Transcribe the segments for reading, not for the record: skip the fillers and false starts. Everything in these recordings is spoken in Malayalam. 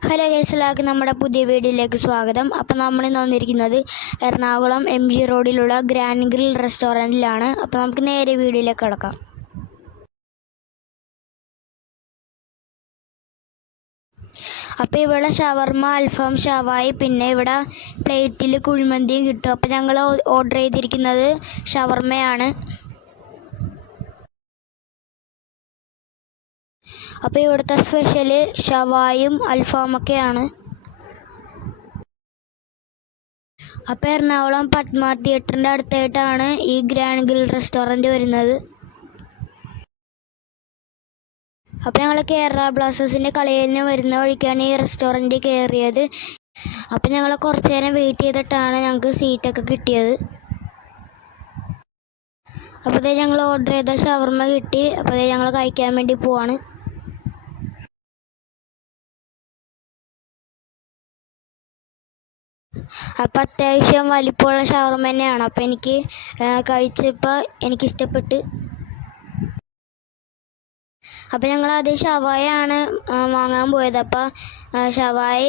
ഹലോ ഗൈസ്, എല്ലാവർക്കും നമ്മുടെ പുതിയ വീഡിയോയിലേക്ക് സ്വാഗതം. അപ്പോൾ നമ്മൾ ഇന്ന് വന്നിരിക്കുന്നത് എറണാകുളം MG റോഡിലുള്ള ഗ്രാൻഡ് ഗ്രിൽ റെസ്റ്റോറൻറ്റിലാണ്. അപ്പോൾ നമുക്ക് നേരെ വീഡിയോയിലേക്ക് കിടക്കാം. അപ്പോൾ ഇവിടെ ഷവർമ, അൽഫാം, ഷവായി, പിന്നെ ഇവിടെ പ്ലേറ്റിൽ കുഴിമന്തിയും കിട്ടും. അപ്പോൾ ഞങ്ങൾ ഓർഡർ ചെയ്തിരിക്കുന്നത് ഷവർമയാണ്. അപ്പോൾ ഇവിടുത്തെ സ്പെഷ്യൽ ഷവായും അൽഫാമൊക്കെയാണ്. അപ്പോൾ എറണാകുളം പത്മ തിയേറ്ററിൻ്റെ അടുത്തായിട്ടാണ് ഈ ഗ്രാൻഡ് ഗ്രിൽ റെസ്റ്റോറൻറ്റ് വരുന്നത്. അപ്പോൾ ഞങ്ങൾ കേരള ബ്ലാസ്റ്റേഴ്സിൻ്റെ കളിയിൽ വരുന്ന വഴിക്കാണ് ഈ റെസ്റ്റോറൻറ്റ് കയറിയത്. അപ്പോൾ ഞങ്ങൾ കുറച്ച് നേരം വെയിറ്റ് ചെയ്തിട്ടാണ് ഞങ്ങൾക്ക് സീറ്റൊക്കെ കിട്ടിയത്. അപ്പോൾ ഞങ്ങൾ ഓർഡർ ചെയ്ത ഷവർമ കിട്ടി. അപ്പോൾ ഞങ്ങൾ കഴിക്കാൻ വേണ്ടി പോവാണ്. അപ്പം അത്യാവശ്യം വലിപ്പമുള്ള ഷവർമ തന്നെയാണ്. അപ്പം എനിക്ക് കഴിച്ചപ്പോൾ എനിക്കിഷ്ടപ്പെട്ട്. അപ്പം ഞങ്ങൾ ആദ്യം ഷവായാണ് വാങ്ങാൻ പോയത്. അപ്പം ഷവായി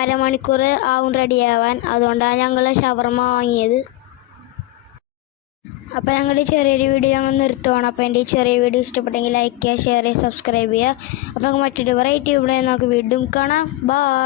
അരമണിക്കൂർ ആവും റെഡിയാവാൻ. അതുകൊണ്ടാണ് ഞങ്ങൾ ഷവർമ വാങ്ങിയത്. അപ്പം ഞങ്ങളുടെ ചെറിയൊരു വീഡിയോ ഞങ്ങൾ നിർത്തുവാണ്. അപ്പോൾ എൻ്റെ ഈ ചെറിയ വീഡിയോ ഇഷ്ടപ്പെട്ടെങ്കിൽ ലൈക്ക് ചെയ്യുക, ഷെയർ ചെയ്യുക, സബ്സ്ക്രൈബ് ചെയ്യുക. അപ്പോൾ നമുക്ക് മറ്റൊരു വെറൈറ്റി ഇവിടെ നമുക്ക് വീണ്ടും കാണാം. ബൈ.